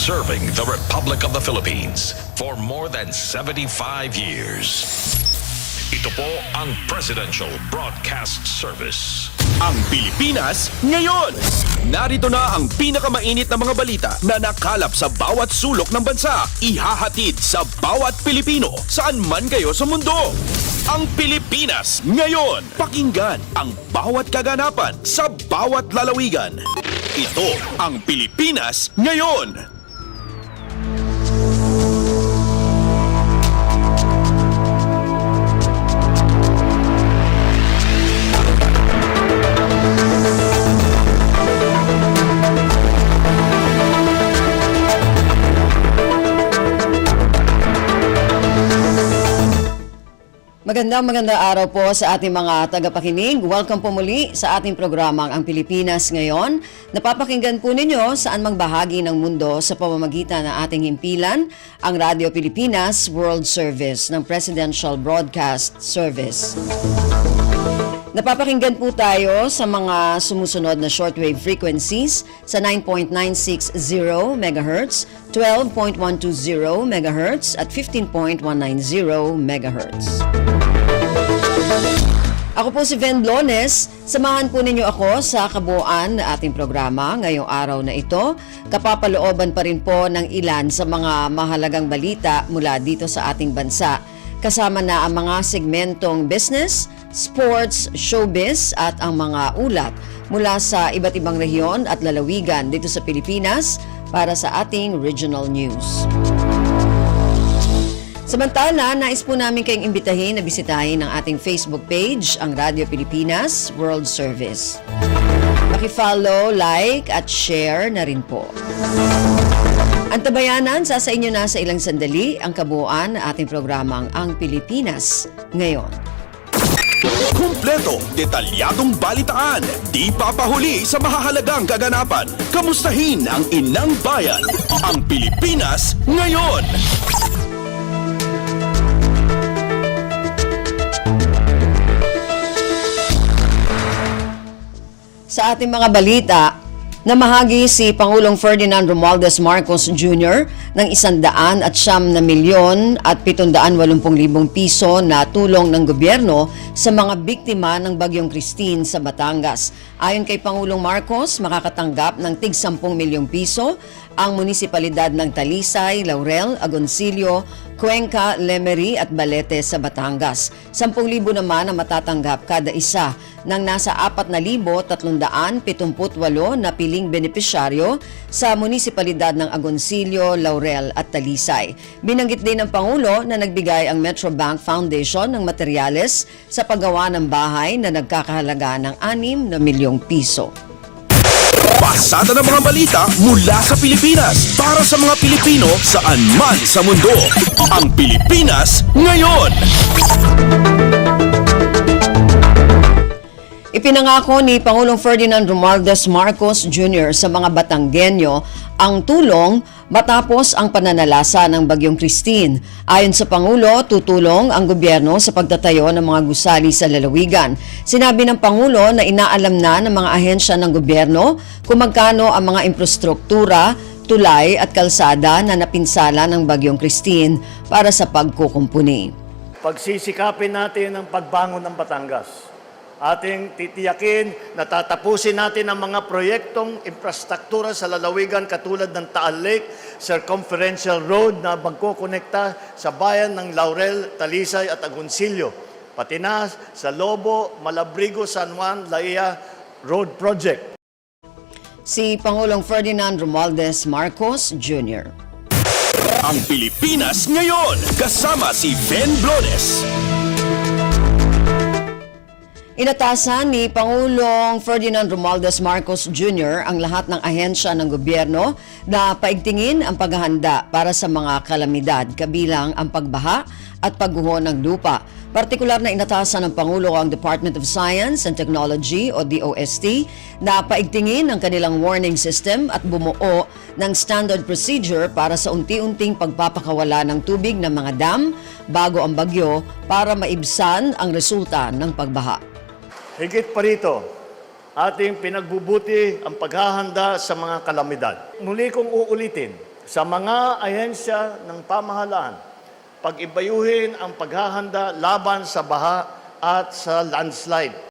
serving the Republic of the Philippines for more than 75 years. Ito po ang Presidential Broadcast Service. Ang Pilipinas ngayon! Narito na ang pinakamainit na mga balita na nakalap sa bawat sulok ng bansa. Ihahatid sa bawat Pilipino saan man kayo sa mundo. Ang Pilipinas ngayon! Pakinggan ang bawat kaganapan sa bawat lalawigan. Ito ang Pilipinas ngayon! Magandang araw po sa ating mga tagapakinig. Welcome po muli sa ating programang Ang Pilipinas Ngayon. Napapakinggan po ninyo saan mang bahagi ng mundo sa pamamagitan ng ating himpilan, ang Radio Pilipinas World Service ng Presidential Broadcast Service. Napapakinggan po tayo sa mga sumusunod na shortwave frequencies sa 9.960 MHz, 12.120 MHz at 15.190 MHz. Ako po si Ven Blones. Samahan po ninyo ako sa kabuuan na ating programa ngayong araw na ito. Kapapalooban pa rin po ng ilan sa mga mahalagang balita mula dito sa ating bansa. Kasama na ang mga segmentong business, sports, showbiz at ang mga ulat mula sa iba't ibang rehiyon at lalawigan dito sa Pilipinas para sa ating regional news. Samantala, nais po namin kayong imbitahin na bisitahin ang ating Facebook page, ang Radio Pilipinas World Service. Paki-follow, like at share na rin po. Ang tabayanan, sa inyo na sa ilang sandali ang kabuuan ng ating programang Ang Pilipinas Ngayon. Kumpleto, detalyadong balitaan, di papahuli sa mahahalagang kaganapan. Kamustahin ang inang bayan, ang Pilipinas Ngayon! Sa ating mga balita, namahagi si Pangulong Ferdinand Romualdez Marcos Jr. ng 109 milyon at 780,000 piso na tulong ng gobyerno sa mga biktima ng Bagyong Christine sa Batangas. Ayon kay Pangulong Marcos, makakatanggap ng tig 10 milyong piso ang munisipalidad ng Talisay, Laurel, Agoncillo, Cuenca, Lemery at Balete sa Batangas. 10,000 naman ang matatanggap kada isa ng nasa 4,378 na piling benepisyaryo sa munisipalidad ng Agoncillo, Laurel at Talisay. Binanggit din ng Pangulo na nagbigay ang Metrobank Foundation ng materyales sa paggawa ng bahay na nagkakahalaga ng 6 na milyong piso. Pasada ng mga balita mula sa Pilipinas para sa mga Pilipino saan man sa mundo. Ang Pilipinas Ngayon! Ipinangako ni Pangulong Ferdinand Romualdez Marcos Jr. sa mga Batanggenyo ang tulong matapos ang pananalasa ng Bagyong Christine. Ayon sa Pangulo, tutulong ang gobyerno sa pagtatayo ng mga gusali sa lalawigan. Sinabi ng Pangulo na inaalam na ng mga ahensya ng gobyerno kung magkano ang mga infrastruktura, tulay at kalsada na napinsala ng Bagyong Christine para sa pagkukumpuni. Pagsisikapin natin ang pagbangon ng Batangas. Ating titiyakin na tatapusin natin ang mga proyektong infrastruktura sa lalawigan katulad ng Taal Lake Circumferential Road na magkokonekta sa bayan ng Laurel, Talisay at Agoncillo. Pati na sa Lobo, Malabrigo, San Juan, Laia Road Project. Si Pangulong Ferdinand Romualdez Marcos Jr. Ang Pilipinas Ngayon, kasama si Ven Blones. Inatasan ni Pangulong Ferdinand Romualdez Marcos Jr. ang lahat ng ahensya ng gobyerno na paigtingin ang paghahanda para sa mga kalamidad, kabilang ang pagbaha at pagguho ng lupa. Partikular na inatasan ng Pangulo ang Department of Science and Technology o DOST na paigtingin ang kanilang warning system at bumuo ng standard procedure para sa unti-unting pagpapakawala ng tubig ng mga dam bago ang bagyo para maibsan ang resulta ng pagbaha. Higit pa rito, ating pinagbubuti ang paghahanda sa mga kalamidad. Muli kong uulitin, sa mga ahensya ng pamahalaan, pag-ibayuhin ang paghahanda laban sa baha at sa landslide.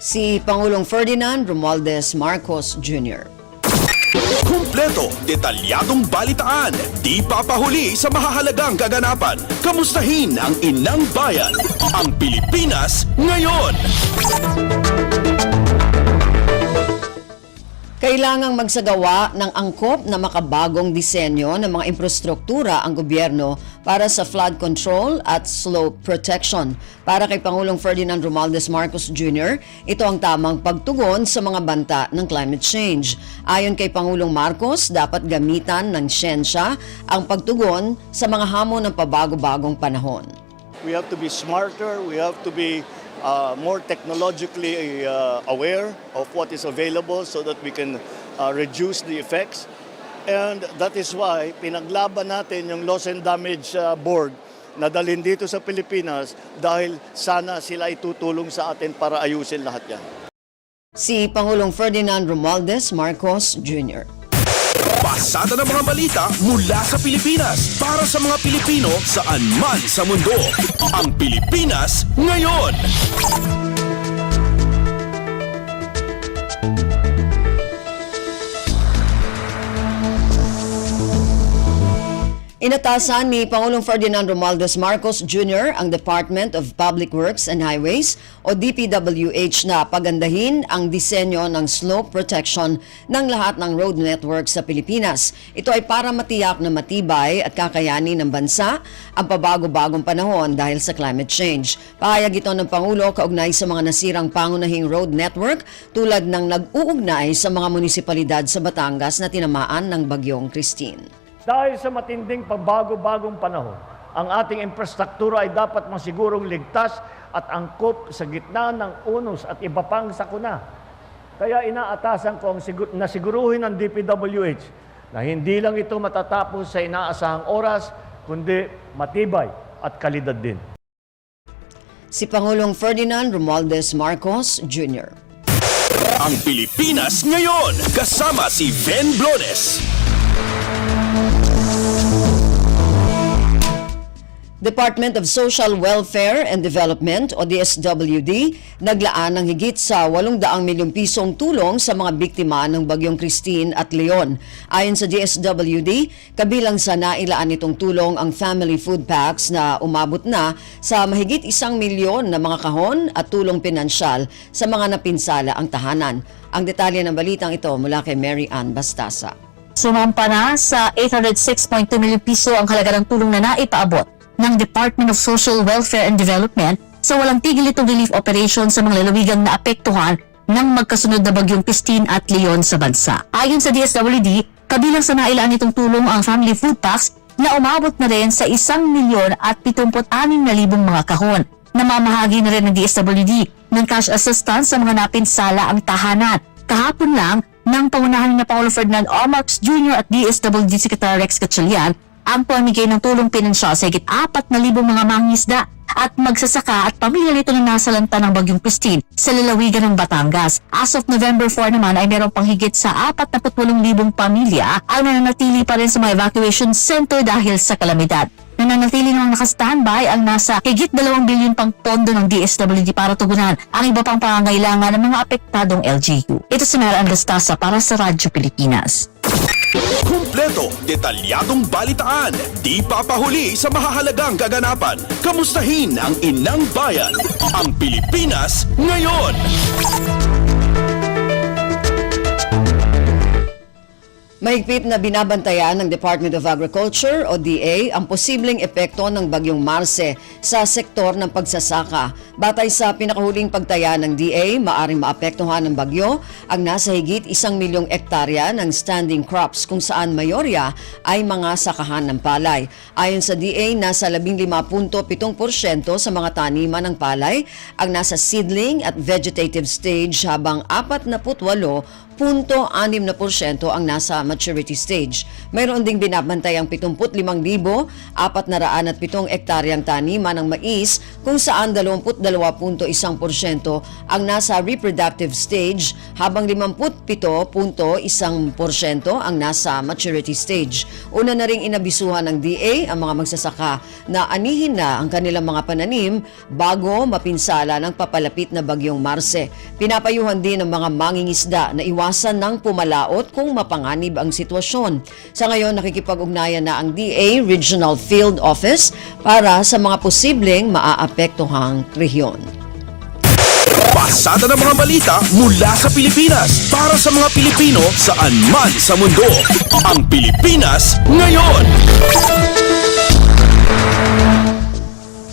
Si Pangulong Ferdinand Romualdez Marcos Jr. Kumpleto, detalyadong balitaan, di papahuli sa mahahalagang kaganapan. Kamustahin ang inang bayan, ang Pilipinas ngayon. Kailangang magsagawa ng angkop na makabagong disenyo ng mga infrastruktura ang gobyerno para sa flood control at slope protection. Para kay Pangulong Ferdinand Romualdez Marcos Jr., ito ang tamang pagtugon sa mga banta ng climate change. Ayon kay Pangulong Marcos, dapat gamitan ng siyensya ang pagtugon sa mga hamon ng pabago-bagong panahon. We have to be smarter, we have to be more technologically aware of what is available so that we can reduce the effects. And that is why pinaglaban natin yung Loss and Damage Board na dalhin dito sa Pilipinas dahil sana sila itutulong sa atin para ayusin lahat yan. Si Pangulong Ferdinand Romualdez Marcos Jr. Pasada ng mga balita mula sa Pilipinas para sa mga Pilipino saan man sa mundo. Ang Pilipinas ngayon. Inatasan ni Pangulong Ferdinand Romualdez Marcos Jr. ang Department of Public Works and Highways o DPWH na pagandahin ang disenyo ng slope protection ng lahat ng road network sa Pilipinas. Ito ay para matiyak na matibay at kakayanin ng bansa ang pabago-bagong panahon dahil sa climate change. Pahayag ito ng Pangulo kaugnay sa mga nasirang pangunahing road network tulad ng nag-uugnay sa mga munisipalidad sa Batangas na tinamaan ng Bagyong Christine. Dahil sa matinding pagbago-bagong panahon, ang ating infrastruktura ay dapat masigurong ligtas at angkop sa gitna ng unos at iba pang sakuna. Kaya inaatasan ko na siguruhin ng DPWH na hindi lang ito matatapos sa inaasahang oras, kundi matibay at kalidad din. Si Pangulong Ferdinand Romualdez Marcos Jr. Ang Pilipinas ngayon, kasama si Ben Blones. Department of Social Welfare and Development o DSWD naglaan ng higit sa 800 milyong pisong tulong sa mga biktima ng Bagyong Christine at Leon. Ayon sa DSWD, kabilang sa nailaan nitong tulong ang family food packs na umabot na sa mahigit 1 milyon na mga kahon at tulong pinansyal sa mga napinsala ang tahanan. Ang detalye ng balitang ito mula kay Mary Ann Bastasa. Sumampa na sa 806.2 milyong piso ang halaga ng tulong na naipaabot ng Department of Social Welfare and Development sa walang tigil itong relief operation sa mga lalawigang naapektuhan ng magkasunod na Bagyong Christine at Leon sa bansa. Ayon sa DSWD, kabilang sa nailaan itong tulong ang family food packs na umabot na rin sa 1,076,000 mga kahon. Namamahagi na rin ng DSWD ng cash assistance sa mga napinsala ang tahanan. Kahapon lang, ng pangunahan na Paulo Ferdinand R. Marcos Jr. at DSWD Secretary Rex Gatchalian ang pamigay ng tulong pinansyal sa higit 4,000 mga mangingisda at magsasaka at pamilya nito na nasalanta ng Bagyong Christine sa lalawigan ng Batangas. As of November 4 naman ay meron pang higit sa 48,000 pamilya ang nananatili pa rin sa mga evacuation center dahil sa kalamidad. Nananatili namang naka-standby ang nasa higit 2 bilyon pang pondo ng DSWD para tugunan ang iba pang pangangailangan ng mga apektadong LGU. Ito si Mary Ann Bastasa para sa Radyo Pilipinas. Kumpleto, detalyadong balitaan, di papahuli sa mahahalagang kaganapan. Kamustahin ang inang bayan, ang Pilipinas ngayon. Mahigpit na binabantayan ng Department of Agriculture o DA ang posibleng epekto ng Bagyong Marce sa sektor ng pagsasaka. Batay sa pinakahuling pagtaya ng DA, maaring maapektuhan ng bagyo ang nasa higit 1 milyong ektarya ng standing crops kung saan mayorya ay mga sakahan ng palay. Ayon sa DA, nasa 15.7% sa mga taniman ng palay ang nasa seedling at vegetative stage habang 48% 0.6% ang nasa maturity stage. Mayroon ding binabantay ang 75,407 ektaryang taniman ng mais kung saan 22.1% ang nasa reproductive stage habang 57.1% ang nasa maturity stage. Una na ring inabisuhan ng DA ang mga magsasaka na anihin na ang kanilang mga pananim bago mapinsala ng papalapit na bagyong Marce. Pinapayuhan din ng mga mangingisda na iwasan ng pumalaot kung mapanganib ang sitwasyon. Sa ngayon, nakikipag-ugnayan na ang DA Regional Field Office para sa mga posibleng maaapektuhang rehiyon. Pasada ng mga balita mula sa Pilipinas para sa mga Pilipino saan man sa mundo. Ang Pilipinas ngayon.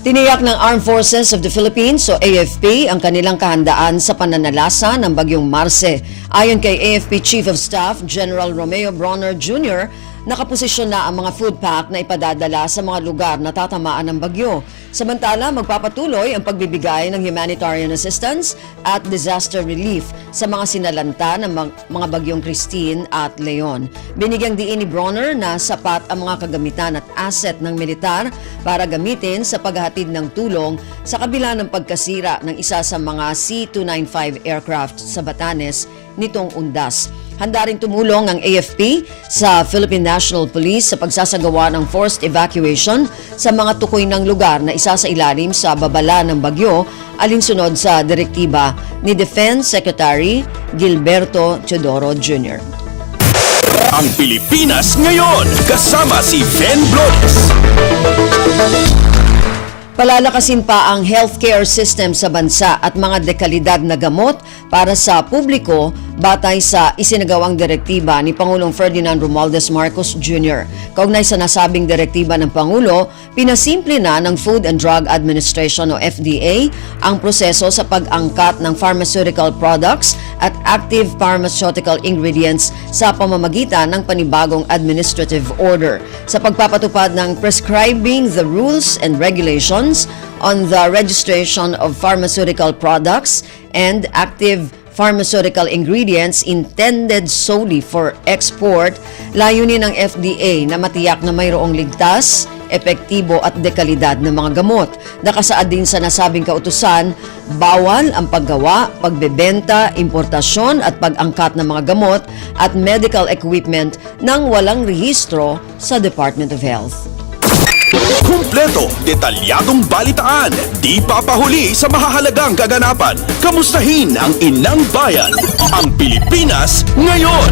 Tiniyak ng Armed Forces of the Philippines o AFP ang kanilang kahandaan sa pananalasa ng bagyong Marce. Ayon kay AFP Chief of Staff General Romeo Bronner Jr., nakaposisyon na ang mga food pack na ipadadala sa mga lugar na tatamaan ng bagyo. Samantala, magpapatuloy ang pagbibigay ng humanitarian assistance at disaster relief sa mga sinalanta ng mga bagyong Christine at Leon. Binigyang diin ni Bronner na sapat ang mga kagamitan at asset ng militar para gamitin sa paghahatid ng tulong sa kabila ng pagkasira ng isa sa mga C-295 aircraft sa Batanes nitong Undas. Handa rin tumulong ang AFP sa Philippine National Police sa pagsasagawa ng forced evacuation sa mga tukoy ng lugar na isa sa ilalim sa babala ng bagyo alinsunod sa direktiba ni Defense Secretary Gilberto Teodoro Jr. Ang Pilipinas ngayon kasama si Ben Flores. Palalakasin pa ang healthcare system sa bansa at mga dekalidad na gamot para sa publiko batay sa isinagawang direktiba ni Pangulong Ferdinand Romualdez Marcos Jr. Kaugnay sa nasabing direktiba ng Pangulo, pinasimple na ng Food and Drug Administration o FDA ang proseso sa pag-angkat ng pharmaceutical products at active pharmaceutical ingredients sa pamamagitan ng panibagong administrative order sa pagpapatupad ng prescribing the rules and regulations on the registration of pharmaceutical products and active pharmaceutical ingredients intended solely for export. Layunin ng FDA na matiyak na mayroong ligtas, epektibo at dekalidad ng mga gamot. Nakasaad din sa nasabing kautusan, bawal ang paggawa, pagbebenta, importasyon at pag-angkat ng mga gamot at medical equipment nang walang rehistro sa Department of Health. Kumpleto, detalyadong balitaan, di papahuli sa mahahalagang kaganapan. Kamustahin ang inang bayan, ang Pilipinas ngayon.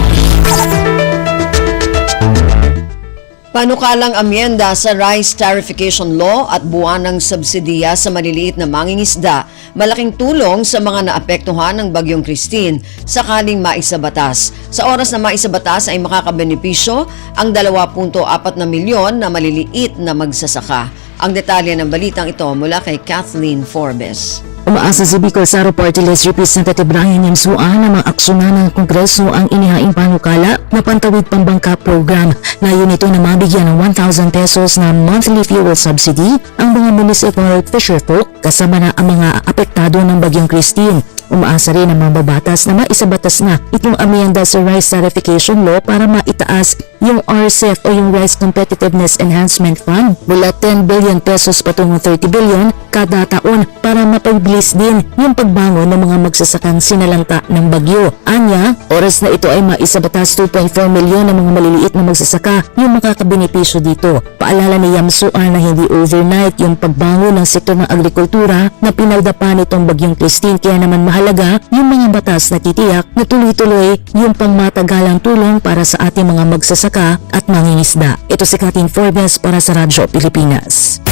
Panukalang amyenda sa Rice Tariffication Law at buwanang subsidiya sa maliliit na mangingisda, malaking tulong sa mga naapektuhan ng Bagyong Christine sakaling maisabatas. Sa oras na maisabatas ay makakabenepisyo ang 2.4 na milyon na maliliit na magsasaka. Ang detalye ng balitang ito mula kay Kathleen Forbes. Umaasa si Bicol Saro Party List Representative Brian Yamsua na mga aksyonan ng Kongreso ang inihaing panukala na Pantawid Pambangka Program. Layo nito na mabigyan ng 1,000 pesos na monthly fuel subsidy ang mga municipal fisherfolk kasama na ang mga apektado ng Bagyong Christine. Umaasa rin ang mga babatas na maisabatas na itong amyenda sa Rice Tariffication Law para maitaas yung RCEF o yung Rice Competitiveness Enhancement Fund mula 10 billion pesos patungong 30 billion kada taon para mapabilis din yung pagbangon ng mga magsasakang sinalanta ng bagyo. Anya, oras na ito ay maisabatas 2.4 milyon ng mga maliliit na magsasaka yung makakabenepisyo dito. Paalala ni Yamsua na hindi overnight yung pagbangon ng sektor ng agrikultura na pinaldapan itong Bagyong Christine, kaya naman mahalaga yung mga batas na titiyak na tuloy-tuloy yung pangmatagalang tulong para sa ating mga magsasaka at mangingisda. Ito si Kathleen Forbes para sa Radyo Pilipinas.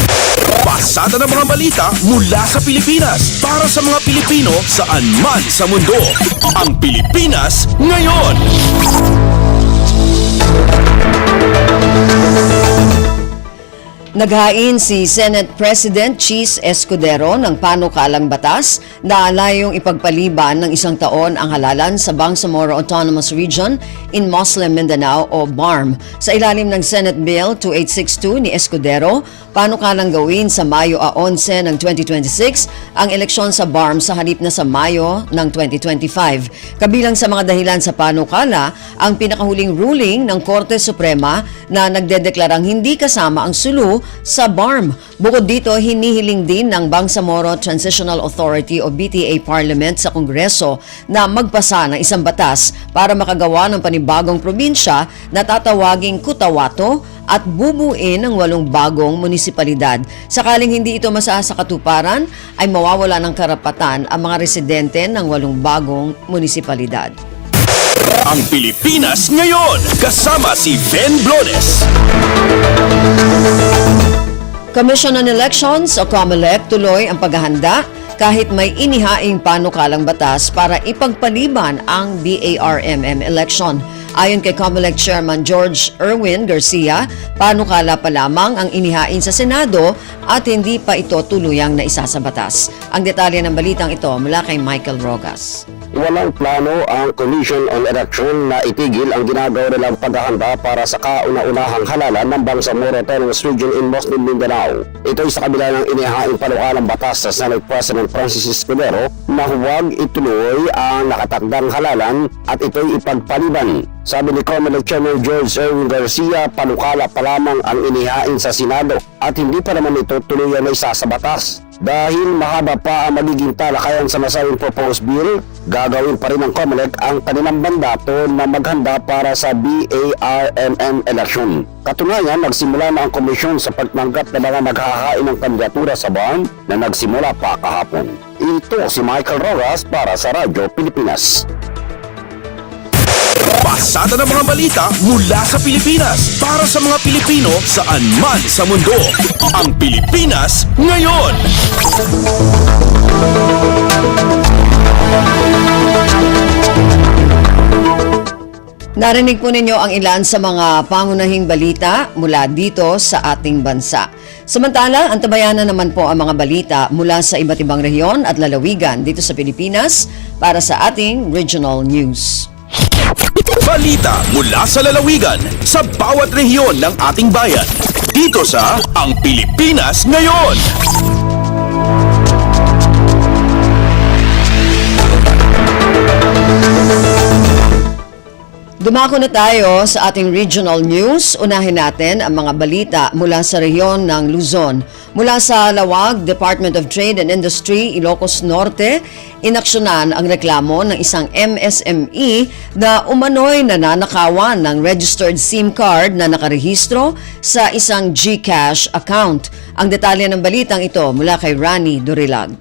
Pasada ng mga balita mula sa Pilipinas para sa mga Pilipino saan man sa mundo. Ang Pilipinas ngayon. Naghain si Senate President Cheese Escudero ng panukalang batas na alayong ipagpaliban ng 1 taon ang halalan sa Bangsamoro Autonomous Region in Muslim Mindanao o BARM. Sa ilalim ng Senate Bill 2862 ni Escudero, panukalang gawin sa Mayo 11 ng 2026 ang eleksyon sa BARM sa halip na sa Mayo ng 2025. Kabilang sa mga dahilan sa panukala, ang pinakahuling ruling ng Korte Suprema na nagdedeklarang hindi kasama ang sulu sa BARM. Bukod dito, hinihiling din ng Bangsamoro Transitional Authority o BTA Parliament sa Kongreso na magpasa ng isang batas para makagawa ng panibagong probinsya na tatawaging Kutawato at bubuin ng 8 bagong munisipalidad. Sakaling hindi ito masasakatuparan, ay mawawala ng karapatan ang mga residente ng 8 bagong munisipalidad. Ang Pilipinas ngayon, kasama si Ben Blones. Commission on Elections o COMELEC tuloy ang paghahanda kahit may inihaing panukalang batas para ipagpaliban ang BARMM election. Ayon kay COMELEC Chairman George Erwin Garcia, panukala pa lamang ang inihain sa Senado at hindi pa ito tuluyang naisa sa batas. Ang detalye ng balitang ito mula kay Michael Rogas. Walang plano ang Commission on Election na itigil ang ginagawa nilang paghahanda para sa kauna-unahang halalan ng Bangsamoro Autonomous Region in Muslim Mindanao. Ito ay sa kabila ng inihaing panukalang batas sa Senate President Francis Escudero na huwag ituloy ang nakatakdang halalan at ito'y ipagpaliban. Sabi ni COMELEC Chairman George Erwin Garcia, panukala pa lamang ang inihain sa Senado at hindi pa naman ito tuluyan na isa sa batas. Dahil mahaba pa ang magiging talakayan sa nasabing proposed bill, gagawin pa rin ng COMELEC ang kanilang mandato na maghanda para sa BARMM election. Katunayan, nagsimula na ang komisyon sa pagtanggap ng mga naghahain ng kandidatura sa BARM na nagsimula pa kahapon. Ito si Michael Rojas para sa Radyo Pilipinas. Pasada ng mga balita mula sa Pilipinas para sa mga Pilipino saan man sa mundo. Ang Pilipinas ngayon. Narinig po ninyo ang ilan sa mga pangunahing balita mula dito sa ating bansa. Samantala, antabayanan naman po ang mga balita mula sa iba't ibang rehiyon at lalawigan dito sa Pilipinas para sa ating regional news. Balita mula sa lalawigan sa bawat rehiyon ng ating bayan. Dito sa Ang Pilipinas Ngayon. Dumako na tayo sa ating regional news. Unahin natin ang mga balita mula sa rehiyon ng Luzon. Mula sa Lawag, Department of Trade and Industry, Ilocos Norte, inaksyonan ang reklamo ng isang MSME na umano'y nananakawan ng registered SIM card na nakarehistro sa isang GCash account. Ang detalye ng balitang ito mula kay Rani Durilag.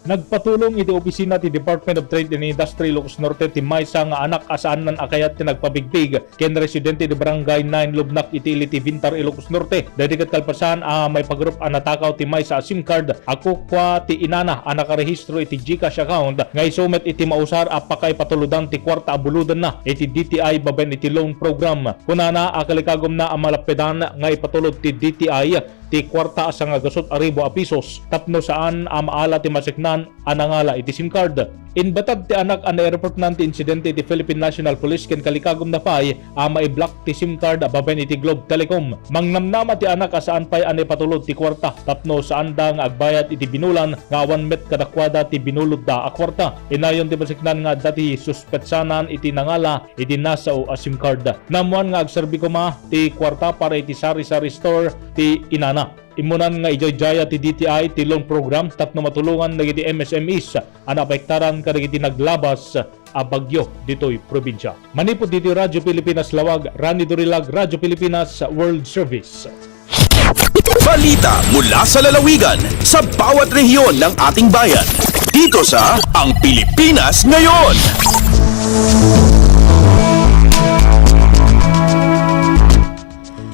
Nagpatulong iti opisina ti Department of Trade and Industry Ilocos Norte ti maysa nga anak asaan nan akayat ti nagpabigbig ken residente di Barangay 9 Lubnak iti Iliti Vintar Ilocos Norte. Dedikat kalpasan may pagrup natakaw ti maysa SIM card ako kwa ti inana nakarehistro iti GCash account nga isumet iti mausar apakay patuludan ti kwarta abuludan na iti DTI baben iti loan program. Kunana akalikagom na amalapedan nga ipatulod ti DTI ti kwarta sa nga gasot aribo a pisos tapno saan maala ti masiknan anangala iti SIM card. Inbatad ti anak na-report nan ti insidente ti Philippine National Police ken kalikagom na pay maiblock ti SIM card baben iti Globe Telecom. Mangnamnama ti anak asaan pay patulod ti kwarta tapno saan da nga agbayad iti binulan nga 1 met kadakwada ti binulod da a kwarta. Inayon ti masiknan nga dati suspetsanan iti nangala iti nasa o SIM card. Namuan nga agserbi ko ti kwarta para iti sari-sari store ti inana. Imunan nga ijayjaya ti DTI ti loan program tapno matulungan nagiti MSMEs apektaran kadagiti naglabas a bagyo ditoy probinsya. Manipod dito Radyo Pilipinas Lawag, Rani Durilag, Radyo Pilipinas World Service. Balita mula sa lalawigan sa bawat rehiyon ng ating bayan. Dito sa Ang Pilipinas Ngayon.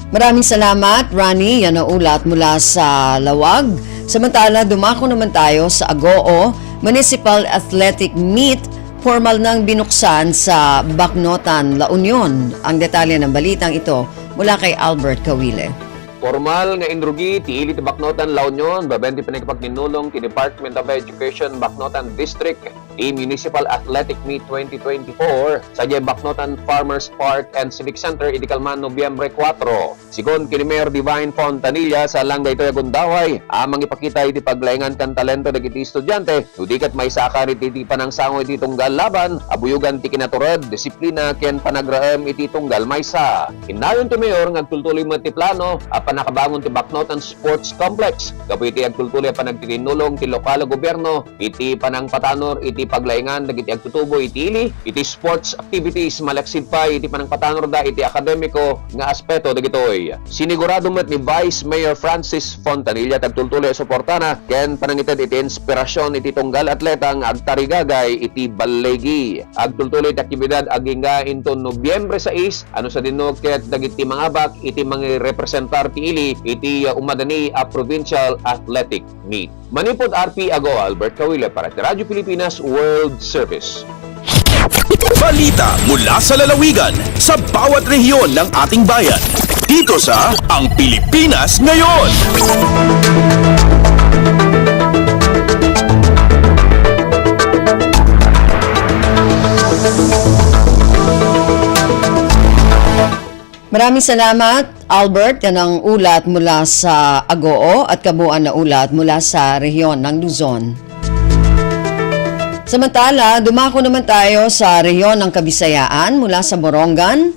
Maraming salamat, Rani. Yan ang ulat mula sa Lawag. Samantala, dumako naman tayo sa Agoo Municipal Athletic Meet. Formal nang binuksan sa Bacnotan, La Union. Ang detalye ng balitang ito mula kay Albert Kawile. Formal nga indrugi ti ili ti Baknotan La Union, babenti pinagpagninulong ti Department of Education Baknotan District ti Municipal Athletic Meet 2024 sa Baknotan Farmers Park and Civic Center iti kalman Nobyembre 4. Sigon kini Mayor Divine Fontanilla sa Langga ito Gundaway, amang ipakita iti paglaingan kan talento dagiti estudyante, nudikat may sakar iti panang sango iti tunggal laban, abuyugan ti kinaturad, disiplina ken panagraem iti tunggal maysa. Inayon ti Mayor nga agtultuloy mo ti plano panakabangon ti Baknotan Sports Complex. Gapu iti agtultuloy panagtitinulong ti lokal gobyerno iti panang patanor iti paglaingan dagiti agtutubo iti ili iti sports activities malaksid pa iti panang patanor da iti akademiko nga aspeto dagitoy. Sinigurado met ni Vice Mayor Francis Fontanilla agtultuloy suportana ken panangited iti inspirasyon iti tunggal atleta nga agtarigagay iti balegi. Agtultuloy iti aktibidad agingga into Nobyembre 6 ano sa dinnog ket dagiti mga bak iti mga representar ti ili iti umadani a Provincial Athletic Meet. Manipod RP Ago Albert Kawile para sa Radyo Pilipinas World Service. Balita mula sa lalawigan sa bawat rehiyon ng ating bayan. Dito sa Ang Pilipinas Ngayon. Maraming salamat, Albert. Yan ang ulat mula sa Agoo at kabuuan na ulat mula sa rehiyon ng Luzon. Samantala, dumako naman tayo sa rehiyon ng Kabisayaan mula sa Borongan.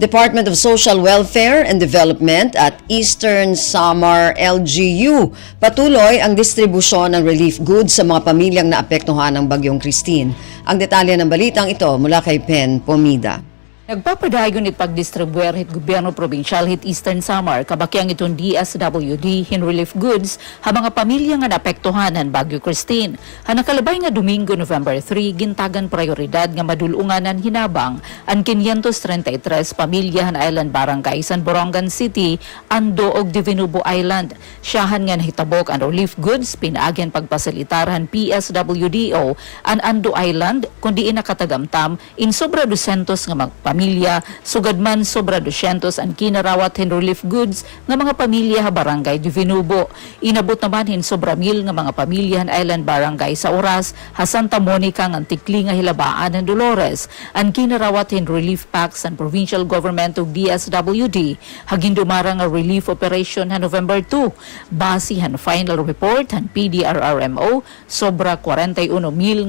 Department of Social Welfare and Development at Eastern Samar LGU. Patuloy ang distribusyon ng relief goods sa mga pamilyang naapektuhan ng Bagyong Christine. Ang detalye ng balitang ito mula kay Pen Pomida. Nagpapadayon it pagdistribuer hit gobyerno provincial hit Eastern Samar kabakyang itong DSWD hin relief goods ha mga pamilya nga naapektuhan ng Bagyo Christine. Ha nakalabay nga Domingo November 3 gintagan prioridad nga madulunganan hinabang ang 533 pamilya han Island Barangay San Borongan City ando og Divinubo Island. Siyahan nga nahitabok ang relief goods pinaagyan pagpasilitaran PSWDO an Ando Island kundi inakatagamtam in sobra 200 nga pamilya sugad man sobra 200 ang kinarawat hin relief goods nga mga pamilya ha barangay Divinubo. Inabot naman hin sobra 1,000 nga mga pamilya han Island Barangay sa oras ha Santa Monica nga tikli nga hilabaan ng Dolores. Ang kinarawat hin relief packs ang provincial government ug DSWD hagin dumara nga relief operation ha November 2. Base han final report han PDRRMO sobra 41,000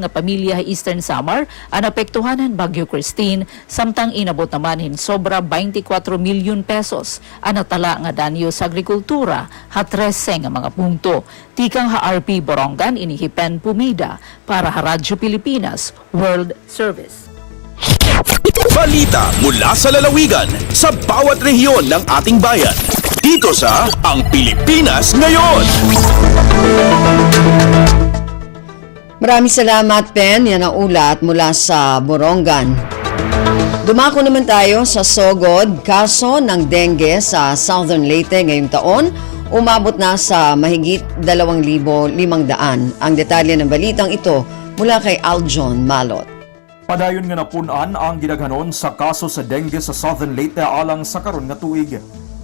nga pamilya ha Eastern Samar ang apektuhan ng Bagyo Christine samtang inabot naman hin sobra 24 milyon pesos ang natala nga danyo sa agrikultura ha 13 nga mga punto. Tikang ha RP Borongan inihipen Pumida para ha Radyo Pilipinas World Service. Balita mula sa lalawigan sa bawat rehiyon ng ating bayan. Dito sa Ang Pilipinas Ngayon. Maraming salamat, Pen. Yan ang ulat mula sa Borongan. Dumako naman tayo sa Sogod. Kaso ng dengue sa Southern Leyte ngayong taon, umabot na sa mahigit 2,500. Ang detalye ng balitang ito mula kay Aljon Malot. Padayon nga napunan ang gidaghanon sa kaso sa dengue sa Southern Leyte alang sa karon nga tuig.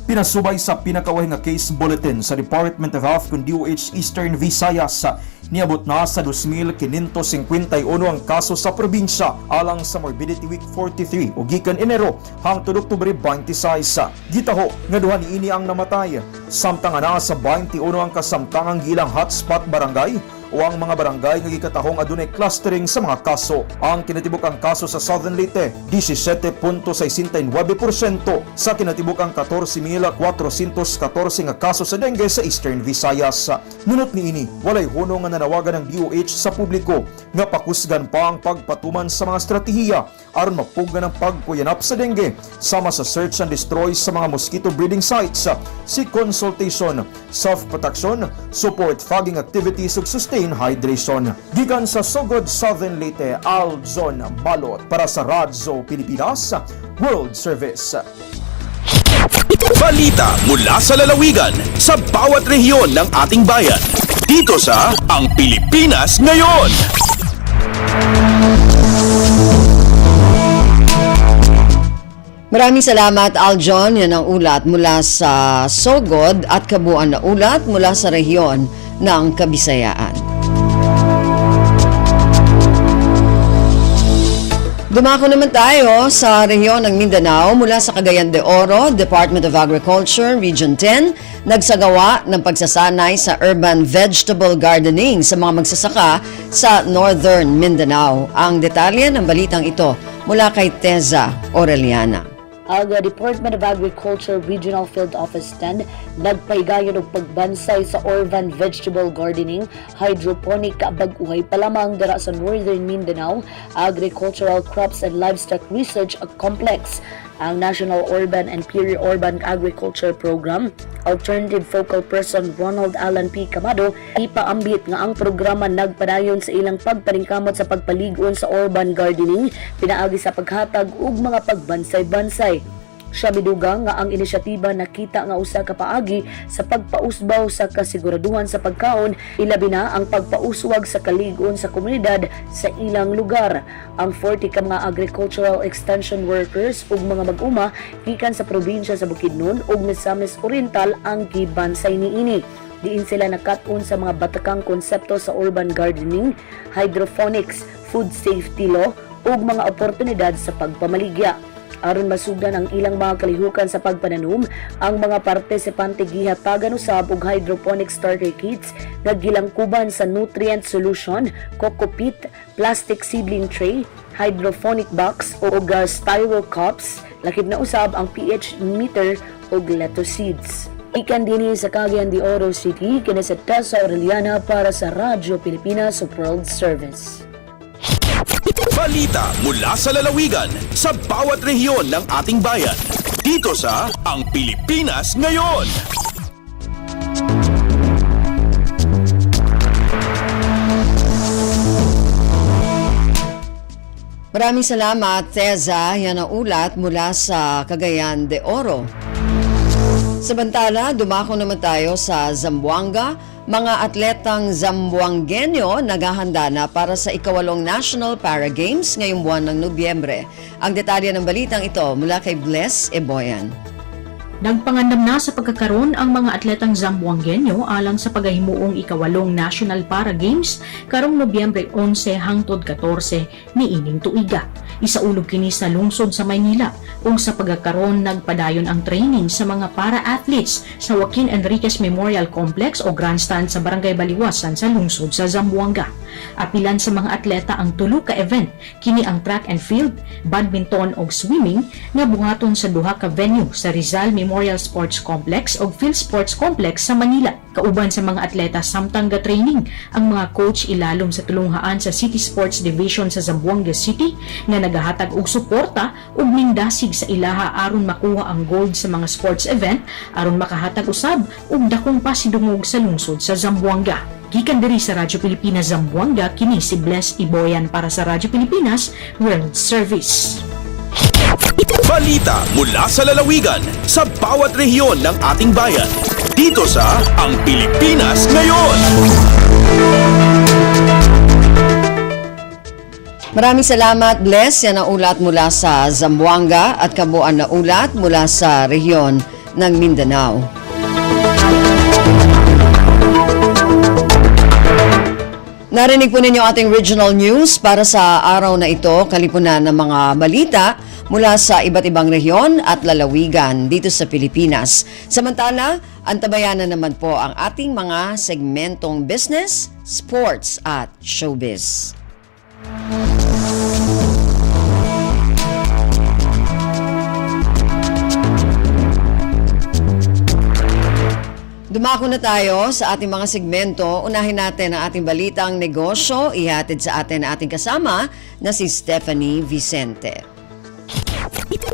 Pinasubay sa pinakawahing nga case bulletin sa Department of Health kung DOH Eastern Visayas, niabot na sa 2,551 ang kaso sa probinsya alang sa Morbidity Week 43 o gikan Enero hangtod Oktubre 26. Gitaho nga duha niini ang namatay, samtang ana sa 21 ang kasamtangang gilang hotspot barangay o ang mga barangay nga gikatahong adunay clustering sa mga kaso. Ang kinatibukang kaso sa Southern Leyte 17.69% sa kinatibukang 14,414 nga kaso sa dengue sa Eastern Visayas. Nunot niini, walay hunong nga nanawagan ng DOH sa publiko nga pakusgan pa ang pagpatuman sa mga estratehiya aron mapugan ang pagkuyanap sa dengue sama sa search and destroy sa mga mosquito breeding sites, si consultation, self-protection, support fogging activities ug sustain hydration. Gikan sa Sogod, Southern Leyte, Aljon Malot para sa Radyo Pilipinas World Service. Balita mula sa lalawigan sa bawat rehiyon ng ating bayan. Dito sa Ang Pilipinas Ngayon. Maraming salamat, Aljon. Yan ang ulat mula sa Sogod at kabuuan na ulat mula sa rehiyon ng Kabisayaan. Dumako naman tayo sa rehiyon ng Mindanao mula sa Cagayan de Oro, Department of Agriculture, Region 10, nagsagawa ng pagsasanay sa urban vegetable gardening sa mga magsasaka sa Northern Mindanao. Ang detalye ng balitang ito mula kay Teza Aureliana. Ang Department of Agriculture Regional Field Office 10 nagpaigayon og pagbansay sa urban vegetable gardening, hydroponic bag-uhay pa lamang dira sa Northern Mindanao Agricultural Crops and Livestock Research Complex. Ang National Urban and Peri-Urban Agriculture Program, Alternative Focal Person Ronald Alan P. Camado, ipaambit nga ang programa nagpadayon sa ilang pagpaningkamot sa pagpaligon sa urban gardening, pinaagi sa paghatag ug mga pagbansay-bansay. Siya midugang nga ang inisyatiba nakita nga usa ka paagi sa pagpausbaw sa kasiguraduhan sa pagkaon, ilabi na ang pagpauswag sa kalig-on sa komunidad sa ilang lugar. Ang 40 ka mga agricultural extension workers ug mga mag-uma gikan sa probinsya sa Bukidnon ug Misamis Oriental ang gibansay niini. Diin sila nakat-on sa mga batakang konsepto sa urban gardening, hydroponics, food safety law ug mga oportunidad sa pagpamaligya. Aron masugdan ang ilang mga kalihukan sa pagpananom, ang mga partisipante gihatagan usab og hydroponic starter kits nga gilangkuban sa nutrient solution, coco peat, plastic seedling tray, hydroponic box o styro cups, lakip na usab ang pH meter og lettuce seeds. Ikan dinhi sa Cagayan de Oro City, kini sa Tessa Aureliana para sa Radyo Pilipinas World Service. Balita mula sa lalawigan sa bawat rehiyon ng ating bayan. Dito sa Ang Pilipinas Ngayon. Maraming salamat, Teza. Yan ang ulat mula sa Cagayan de Oro. Samantala, dumako naman tayo sa Zamboanga. Mga atletang Zamboangueño naghahanda na para sa ika-8 National Para Games ngayong buwan ng Nobyembre. Ang detalye ng balitang ito mula kay Bless Eboyan. Nagpangandam na sa pagkakaroon ang mga atletang Zamboangueño alang sa pagahimuong ika-8 National Para Games karong Nobyembre 11 hangtod 14 niining tuiga. Isaulog kini sa lungsod sa Maynila kung sa pagkakaroon nagpadayon ang training sa mga para-athletes sa Joaquin Enriquez Memorial Complex o Grandstand sa Barangay Baliwasan sa lungsod sa Zamboanga. Apilan sa mga atleta ang tulo ka event, kini ang track and field, badminton o swimming nga buhaton sa duha ka venue sa Rizal Memorial Sports Complex o Phil Sports Complex sa Manila. Kauban sa mga atleta samtang ga-training ang mga coach ilalom sa tulunghaan sa City Sports Division sa Zamboanga City nga nagahatag og suporta ug nindasig sa ilaha aron makuha ang gold sa mga sports event aron makahatag usab og dakong pasidungog sa lungsod sa Zamboanga. Gikan diri sa Radyo Pilipinas Zamboanga, kini si Bless Iboyan para sa Radyo Pilipinas World Service. Balita mula sa lalawigan sa bawat rehiyon ng ating bayan. Dito sa Ang Pilipinas Ngayon. Maraming salamat, Bless. Yan ang ulat mula sa Zamboanga at kabuuan na ulat mula sa rehiyon ng Mindanao. Narinig po ninyo ating regional news para sa araw na ito, kalipunan ng mga balita mula sa iba't ibang rehiyon at lalawigan dito sa Pilipinas. Samantala, antabayanan naman po ang ating mga segmentong business, sports at showbiz. Dumako na tayo sa ating mga segmento. Unahin natin ang ating balitang negosyo. Ihatid sa atin ang ating kasama na si Stephanie Vicente.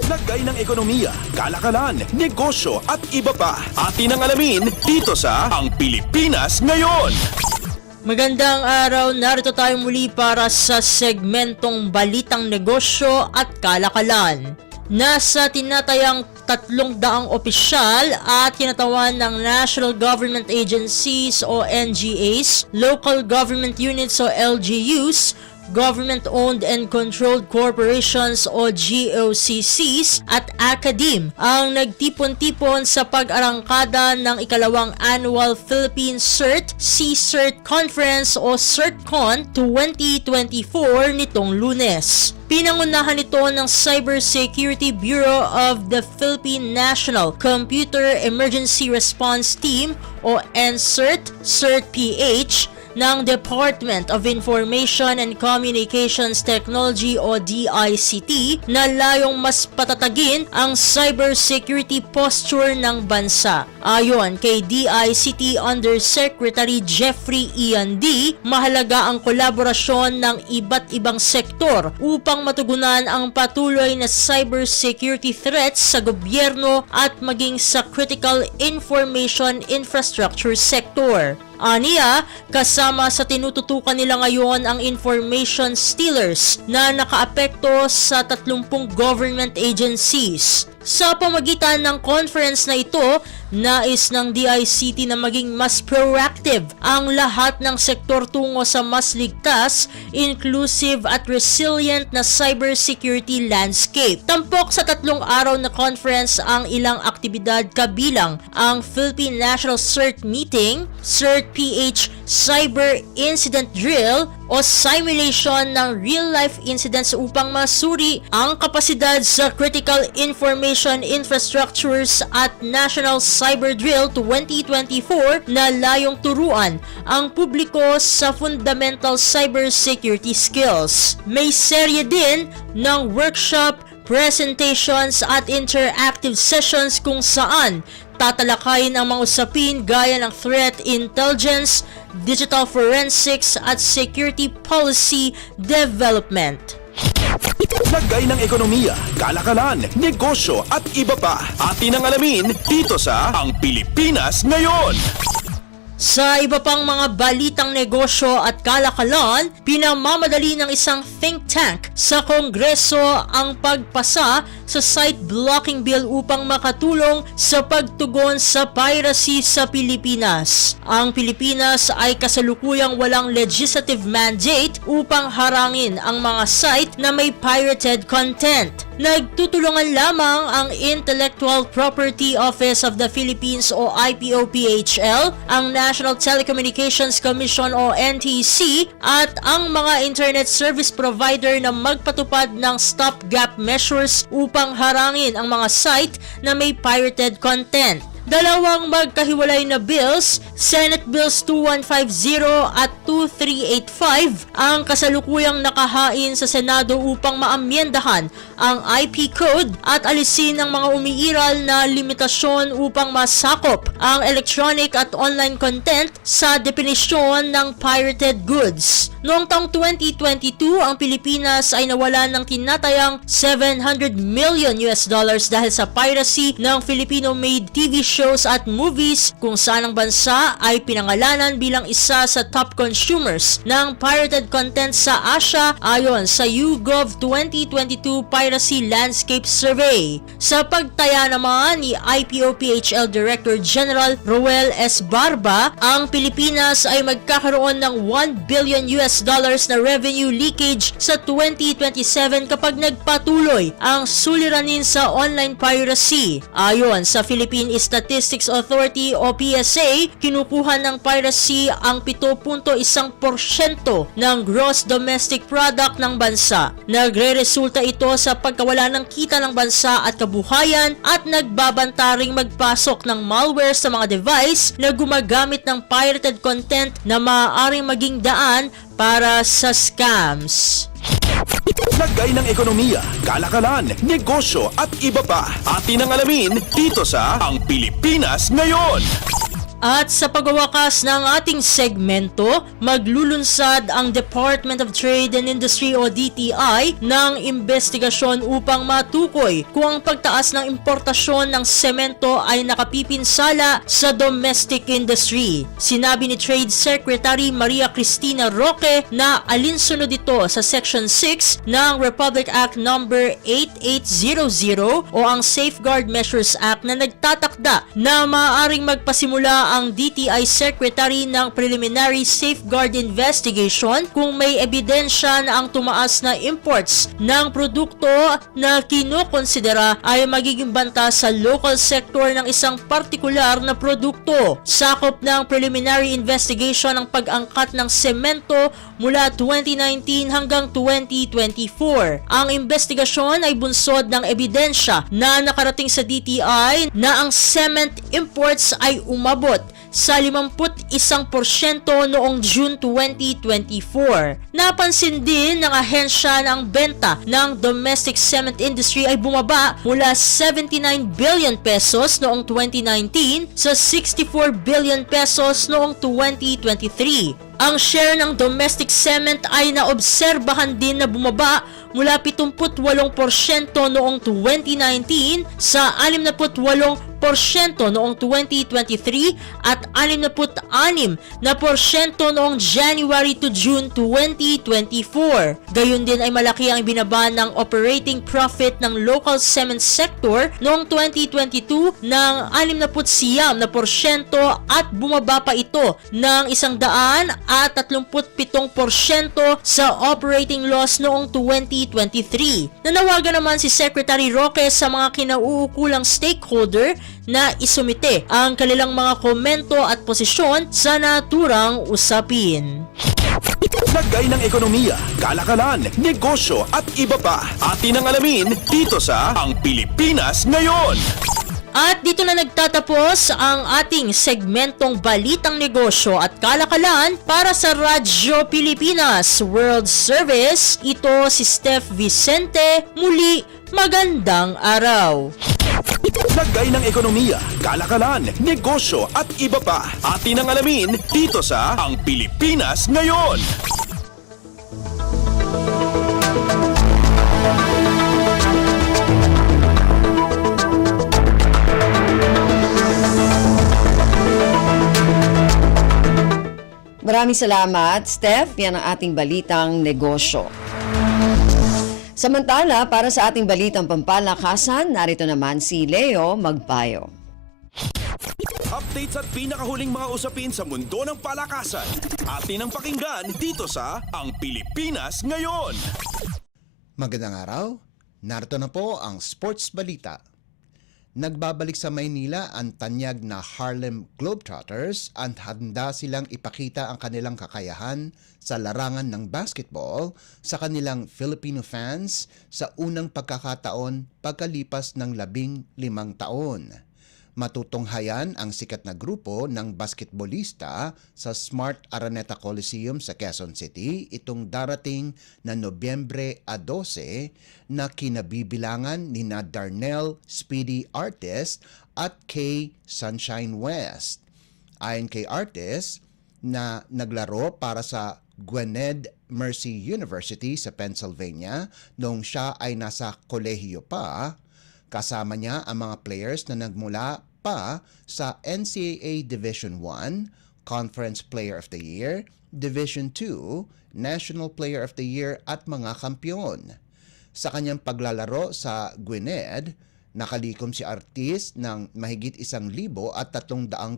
Lagay ng ekonomiya, kalakalan, negosyo at iba pa. Atin ang alamin dito sa Ang Pilipinas Ngayon. Magandang araw, narito tayo muli para sa segmentong balitang negosyo at kalakalan. Nasa tinatayang 300 opisyal at kinatawan ng National Government Agencies o NGAs, Local Government Units o LGUs, Government-Owned and Controlled Corporations o GOCCs at Academe ang nagtipon-tipon sa pag-arangkada ng ikalawang annual Philippine CERT C-CERT Conference o CERTCon 2024 nitong Lunes. Pinangunahan ito ng Cybersecurity Bureau of the Philippine National Computer Emergency Response Team o NCERT, CERT-PH, ng Department of Information and Communications Technology o DICT na layong mas patatagin ang cybersecurity posture ng bansa. Ayon kay DICT Undersecretary Jeffrey Ian D., mahalaga ang kolaborasyon ng iba't ibang sektor upang matugunan ang patuloy na cybersecurity threats sa gobyerno at maging sa critical information infrastructure sector. Aniya, kasama sa tinututukan nila ngayon ang information stealers na nakaapekto sa 30 government agencies. Sa pamagitan ng conference na ito, nais ng DICT na maging mas proactive ang lahat ng sektor tungo sa mas ligtas, inclusive at resilient na cybersecurity landscape. Tampok sa 3 araw na conference ang ilang aktibidad kabilang ang Philippine National CERT Meeting, CERT-PH Cyber Incident Drill o simulation ng real-life incidents upang masuri ang kapasidad sa critical information infrastructures at National Cyber Drill 2024 na layong turuan ang publiko sa fundamental cybersecurity skills. May serye din ng workshop, presentations at interactive sessions kung saan tatalakayin ang mga usapin gaya ng threat intelligence, digital forensics at security policy development. Lagay ng ekonomiya, kalakalan, negosyo at iba pa. Atin ang alamin dito sa Ang Pilipinas Ngayon. Sa iba pang mga balitang negosyo at kalakalan, pinamamadali ng isang think tank sa Kongreso ang pagpasa sa site blocking bill upang makatulong sa pagtugon sa piracy sa Pilipinas. Ang Pilipinas ay kasalukuyang walang legislative mandate upang harangin ang mga site na may pirated content. Nagtutulungan lamang ang Intellectual Property Office of the Philippines o IPOPHL, ang National Telecommunications Commission o NTC at ang mga internet service provider na magpatupad ng stopgap measures upang harangin ang mga site na may pirated content. Dalawang magkahiwalay na bills, Senate Bills 2150 at 2385 ang kasalukuyang nakahain sa Senado upang maamyendahan ang IP Code at alisin ang mga umiiral na limitasyon upang masakop ang electronic at online content sa definisyon ng pirated goods. Noong taong 2022, ang Pilipinas ay nawalan ng tinatayang $700 million dahil sa piracy ng Filipino-made TV shows at movies kung saan ang bansa ay pinangalanan bilang isa sa top consumers ng pirated content sa Asia ayon sa YouGov 2022 Piracy Landscape Survey. Sa pagtaya naman ni IPOPHL Director General Roel S. Barba, ang Pilipinas ay magkakaroon ng $1 billion na revenue leakage sa 2027 kapag nagpatuloy ang suliranin sa online piracy. Ayon sa Philippine Statistics Authority o PSA, kinukuha ng piracy ang 7.1% ng gross domestic product ng bansa. Nagre-resulta ito sa pagkawala ng kita ng bansa at kabuhayan at nagbabanta ring magpasok ng malware sa mga device na gumagamit ng pirated content na maaaring maging daan para sa scams. Lagay ng ekonomiya, kalakalan, negosyo at iba pa. Atin ang alamin dito sa Ang Pilipinas Ngayon. At sa pagwawakas ng ating segmento, maglulunsad ang Department of Trade and Industry o DTI ng investigasyon upang matukoy kung ang pagtaas ng importasyon ng semento ay nakapipinsala sa domestic industry. Sinabi ni Trade Secretary Maria Cristina Roque na alinsunod ito sa Section 6 ng Republic Act No. 8800 o ang Safeguard Measures Act na nagtatakda na maaaring magpasimula pa ang DTI Secretary ng Preliminary Safeguard Investigation kung may ebidensya na ang tumaas na imports ng produkto na kinukonsidera ay magiging banta sa local sector ng isang partikular na produkto. Sakop ng preliminary investigation ang pag-angkat ng semento mula 2019 hanggang 2024. Ang investigasyon ay bunsod ng ebidensya na nakarating sa DTI na ang cement imports ay umabot sa 51% noong June 2024. Napansin din ng ahensya na ang benta ng domestic cement industry ay bumaba mula 79 billion pesos noong 2019 sa 64 billion pesos noong 2023. Ang share ng domestic cement ay naobserbahan din na bumaba mula 78% noong 2019 sa 68% noong 2023 at 66% noong January to June 2024. Gayon din ay malaki ang binaba ng operating profit ng local cement sector noong 2022 ng 69% at bumaba pa ito ng 137% sa operating loss noong 2023. Nanawagan naman si Secretary Roque sa mga kinauukulang stakeholder na isumite ang kanilang mga komento at posisyon sa naturang usapin. Lagay ng ekonomiya, kalakalan, negosyo at iba pa. Atin ang alamin dito sa Ang Pilipinas Ngayon. At dito na nagtatapos ang ating segmentong Balitang Negosyo at Kalakalan para sa Radyo Pilipinas World Service. Ito si Steph Vicente. Muli, magandang araw. Lagay ng ekonomiya, kalakalan, negosyo at iba pa. Atin ang alamin dito sa Ang Pilipinas Ngayon. Maraming salamat, Steph. Yan ang ating balitang negosyo. Samantala, para sa ating balitang pampalakasan, narito naman si Leo Magpayo. Updates at pinakahuling mga usapin sa mundo ng palakasan. Atin ang pakinggan dito sa Ang Pilipinas Ngayon. Magandang araw. Narito na po ang sports balita. Nagbabalik sa Maynila ang tanyag na Harlem Globetrotters at handa silang ipakita ang kanilang kakayahan sa larangan ng basketball sa kanilang Filipino fans sa unang pagkakataon pagkalipas ng 15 taon. Matutunghayan ang sikat na grupo ng basketballista sa Smart Araneta Coliseum sa Quezon City itong darating na Nobyembre 12 na kinabibilangan ni Darnell Speedy Artist at kay Sunshine West. Ayon kay Artist na naglaro para sa Gwynedd Mercy University sa Pennsylvania noong siya ay nasa kolehiyo pa, kasama niya ang mga players na nagmula pa sa NCAA Division I, Conference Player of the Year, Division II, National Player of the Year at mga kampiyon. Sa kanyang paglalaro sa Gwynedd, nakalikom si Artist ng mahigit 1,300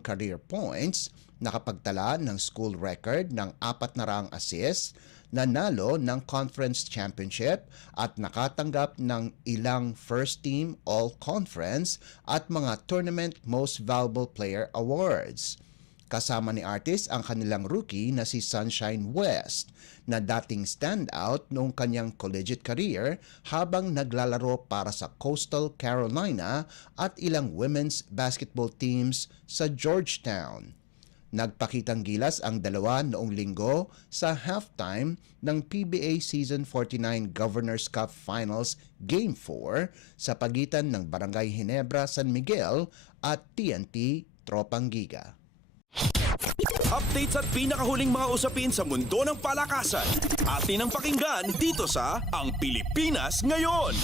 career points, nakapagtala ng school record ng 400 assists, nanalo ng conference championship at nakatanggap ng ilang first team all-conference at mga tournament most valuable player awards. Kasama ni Artist ang kanilang rookie na si Sunshine West na dating standout noong kanyang collegiate career habang naglalaro para sa Coastal Carolina at ilang women's basketball teams sa Georgetown. Nagpakitang gilas ang dalawa noong linggo sa halftime ng PBA Season 49 Governors Cup Finals Game 4 sa pagitan ng Barangay Ginebra San Miguel at TNT Tropang Giga. Updates at pinakahuling mga usapin sa mundo ng palakasan. Atin ang pakinggan dito sa Ang Pilipinas Ngayon.